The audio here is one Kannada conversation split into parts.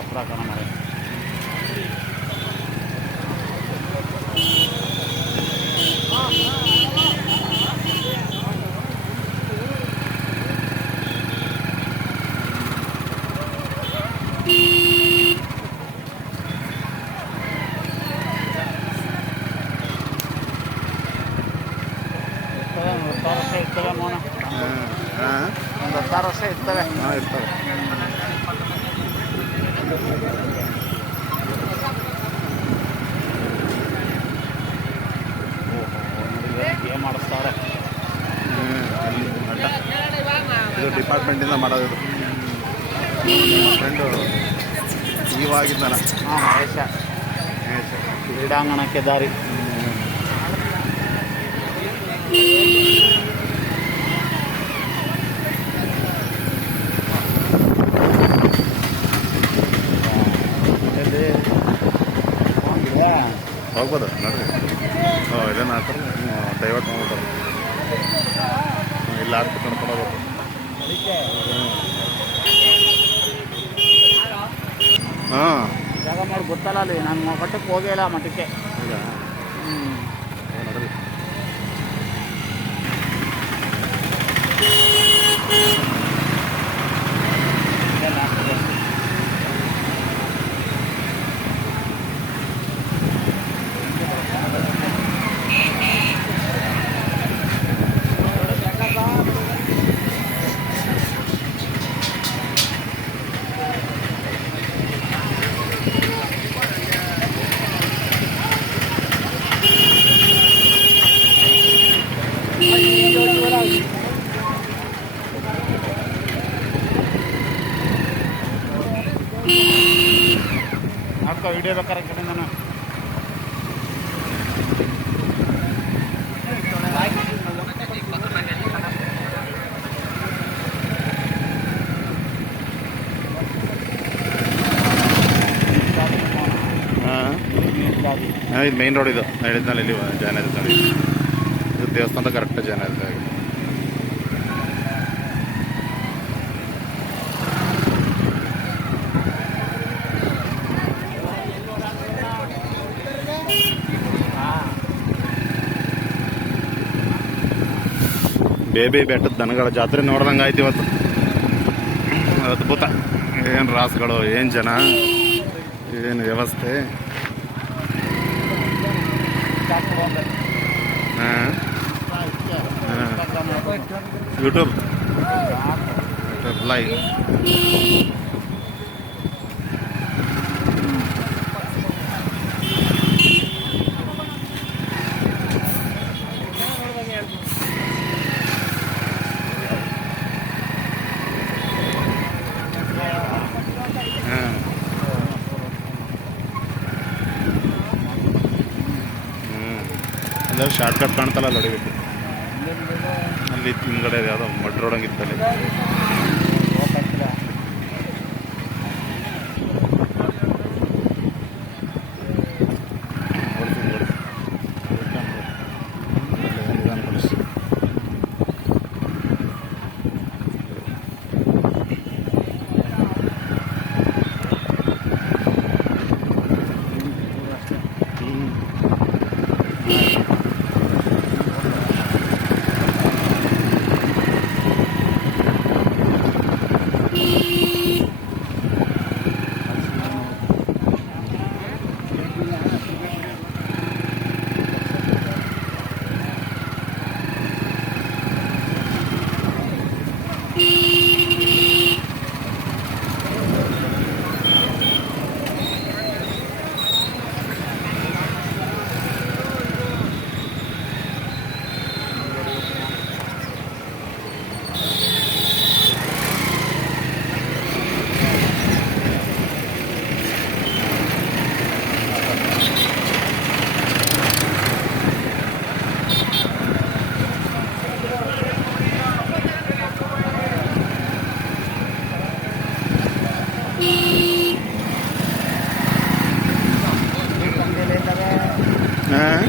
ಹತ್ರ ಕಣ ಮರೆ ಇರ್ತವೆ ಒಂದು ಹತ್ತಾರು ವರ್ಷ ಇರ್ತವೆ ಮೋನ ಹಾಂ ಒಂದು ಹತ್ತಾರು ವರ್ಷ ಇರ್ತವೆ ಹಾಂ ಇರ್ತವೆ ಏನು ಮಾಡಿಸ್ತಾರೆ? ಇದು ಡಿಪಾರ್ಟ್ಮೆಂಟಿಂದ ಮಾಡೋದು ಫ್ರೆಂಡು ಇವಾಗಿದ್ದಾನ ಹಾಂ ಮಹೇಶ. ಕ್ರೀಡಾಂಗಣಕ್ಕೆ ದಾರಿ ಎಲ್ಲಿ? ಹೋಗಿದ್ಯಾ? ಹೋಗ್ಬೋದು ನೋಡ್ರಿ ಹ್ಞೂ ಇದನ್ನು ಹಾಕ್ತಾರೆ ಡೈವರ್ಟ್ ಮಾಡ್ಬಿಡ್ತಾರೆ ಇಲ್ಲ ಹಾಕ್ಬಿಟ್ಟು ಅನ್ಕೊಂಡು ಹೋಗ್ಬೇಕು. ಹಾಂ. ಜಾಗ ಮಾಡಿ ಗೊತ್ತಲ್ಲ ಅಲ್ಲಿ. ನಾನು ಮಟ್ಟಕ್ಕೆ ಹೋಗೇ ಇಲ್ಲ ಮಠಕ್ಕೆ. ಹ್ಞೂ ಅಕ್ಕ ವಿಡಿಯೋ ಬೇಕಾರೆ ಕಡೆ ನಾನು. ಇದು ಮೇನ್ ರೋಡ್ ಇದು. ಹೇಳಿದ್ನಲ್ಲ ಇಲ್ಲಿ ಜಾಯ್ನ್ ಆಗಿರ್ತಾರೆ ಇದು ದೇವಸ್ಥಾನದ ಕರೆಕ್ಟ್ ಜಾಯ್ನ್ ಇರುತ್ತೆ ಬೇಬಿ ಬೆಟ್ಟದ ದನಗಳ ಜಾತ್ರೆ ನೋಡ್ದಂಗೆ ಆಯ್ತು ಇವತ್ತು. ಅದ್ಭುತ. ಏನು ರಾಸುಗಳು, ಏನು ಜನ, ಏನು ವ್ಯವಸ್ಥೆ. ಹಾಂ. ಯೂಟ್ಯೂಬ್ ಯೂಟ್ಯೂಬ್ ಲೈವ್ ಅಂದ್ರೆ ಶಾರ್ಟ್ ಕಟ್ ಕಾಣ್ತಲ್ಲ ಅಲ್ಲಿ ಹೊಡಿಬೇಕು ಅಲ್ಲಿ ಹಿಂದ್ಗಡೆ ಯಾವುದೋ ಮಡ್ ರೋಡ್ ಹಂಗಿತ್ತಲ್ಲಿ Thank ಓಡಿಸಿ. ಅಲ್ಲಿ ನಿಧಾನ ಕಳಿಸಿ. ಹಾಂ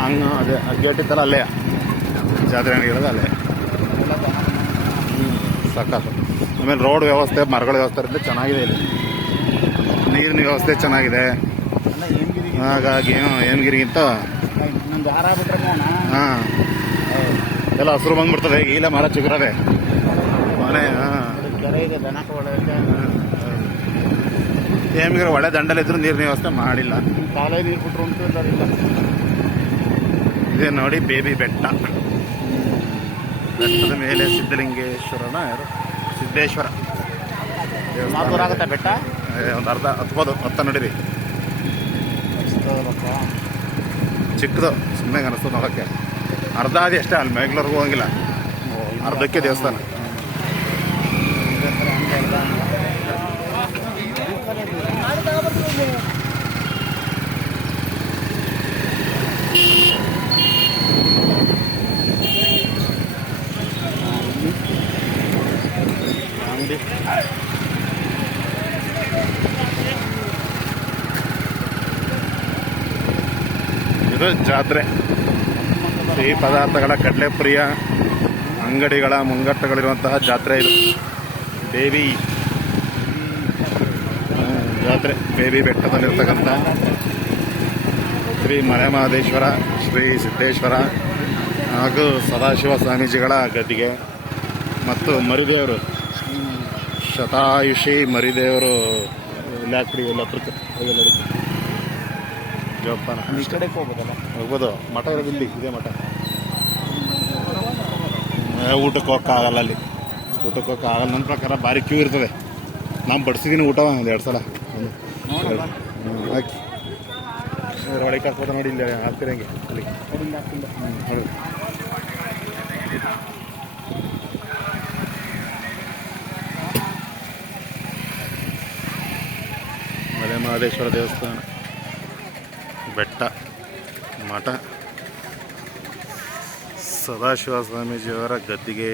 ಹಂಗ ಅದೇ ಗೇಟ್ ಇತ್ತಲ್ಲ ಅಲ್ಲೇ? ಜಾತ್ರೆ ಅಂಗಡಿ ಅಲ್ಲೇ? ಸಖತ್. ಆಮೇಲೆ ರೋಡ್ ವ್ಯವಸ್ಥೆ, ಮರಗಳ ವ್ಯವಸ್ಥೆ ಇರುತ್ತೆ ಚೆನ್ನಾಗಿದೆ ಇಲ್ಲಿ. ನೀರಿನ ವ್ಯವಸ್ಥೆ ಚೆನ್ನಾಗಿದೆ. ಹಾಗಾಗಿ ಏನ್ಗಿರಿಗಿಂತ. ಹಾಂ. ಎಲ್ಲ ಹಸಿರು ಬಂದ್ಬಿಡ್ತದೆ ಇಲ್ಲ ಮರ ಚಿಗುರದೆ ಮನೆ ದನಕ್ಕೆ ಒಳ್ಳೆ ದಂಡಲ್ಲಿದ್ರು ನೀರಿನ ವ್ಯವಸ್ಥೆ ಮಾಡಿಲ್ಲ. ಕಾಲೇ ನೀರು ಬಿಟ್ಟರು ಅಂತ ಇಲ್ಲದಿಲ್ಲ ಇದೆ ನೋಡಿ ಬೇಬಿ ಬೆಟ್ಟ. ಬೆಟ್ಟದ ಮೇಲೆ ಸಿದ್ಧಲಿಂಗೇಶ್ವರನ ಯಾರು? ಸಿದ್ದೇಶ್ವರ. ಆಗುತ್ತೆ ಬೆಟ್ಟ? ಒಂದು ಅರ್ಧ ಹತ್ಬೋದು ಹತ್ತ ನಡೀರಿ ಚಿಕ್ಕದು ಸುಮ್ಮನೆ ಅನಿಸ್ತದೆ ನೋಡೋಕ್ಕೆ. ಅರ್ಧ ಆದಿ ಅಷ್ಟೇ ಅಲ್ಲಿ ಹೋಗಂಗಿಲ್ಲ. ಹೋಗಿಲ್ಲ ಅರ್ಧಕ್ಕೆ ದೇವಸ್ಥಾನ. ಇದು ಜಾತ್ರೆ. ಸಿಹಿ ಪದಾರ್ಥಗಳ ಕಡಲೆ ಪ್ರಿಯ ಅಂಗಡಿಗಳ ಮುಂಗಟ್ಟುಗಳಿರುವಂತಹ ಜಾತ್ರೆ ಇದು. ದೇವಿ ಜಾತ್ರೆ. ಬೇಬಿ ಬೆಟ್ಟದಲ್ಲಿರ್ತಕ್ಕಂಥ ಶ್ರೀ ಮಲೆಮಹದೇಶ್ವರ, ಶ್ರೀ ಸಿದ್ದೇಶ್ವರ ಹಾಗೂ ಸದಾಶಿವ ಸ್ವಾಮೀಜಿಗಳ ಗದ್ದಿಗೆ ಮತ್ತು ಮರಿದೇವರು. ಶತಾಯುಷಿ ಮರಿದೇವರು. ಇಲಾಖೆ ಎಲ್ಲ ನೋಡಿ ಜೋಪಾನ. ಈ ಕಡೆಗೆ ಹೋಗ್ಬೋದಲ್ಲ? ಹೋಗ್ಬೋದು. ಮಠ ಇರೋದು ಇಲ್ಲಿ ಇದೇ ಮಠ. ಊಟಕ್ಕೆ ಹೋಗಕ್ಕಾಗಲ್ಲ ಅಲ್ಲಿ. ಊಟಕ್ಕೆ ಹೋಗಕ್ಕಾಗಲ್ಲ ನನ್ನ ಪ್ರಕಾರ ಭಾರಿ ಕ್ಯೂ ಇರ್ತದೆ. ನಾನು ಬಡಿಸಿದ್ದೀನಿ ಊಟ ಒಂದು ಎರಡು ಸಲ. ಒಂದು ಹಾಕಿ. ಒಳಗೆ ಹಾಕ್ಬೋದು ನೋಡಿ ಇಲ್ಲಿ ಹಾಕ್ತಿರಂಗೆ ಅಲ್ಲಿ. ಹ್ಞೂ ಮಲೆ ಮಹದೇಶ್ವರ ದೇವಸ್ಥಾನ. ಬೆಟ್ಟ ಮಠ ಸದಾಶಿವ ಸ್ವಾಮೀಜಿಯವರ ಗದ್ದಿಗೆ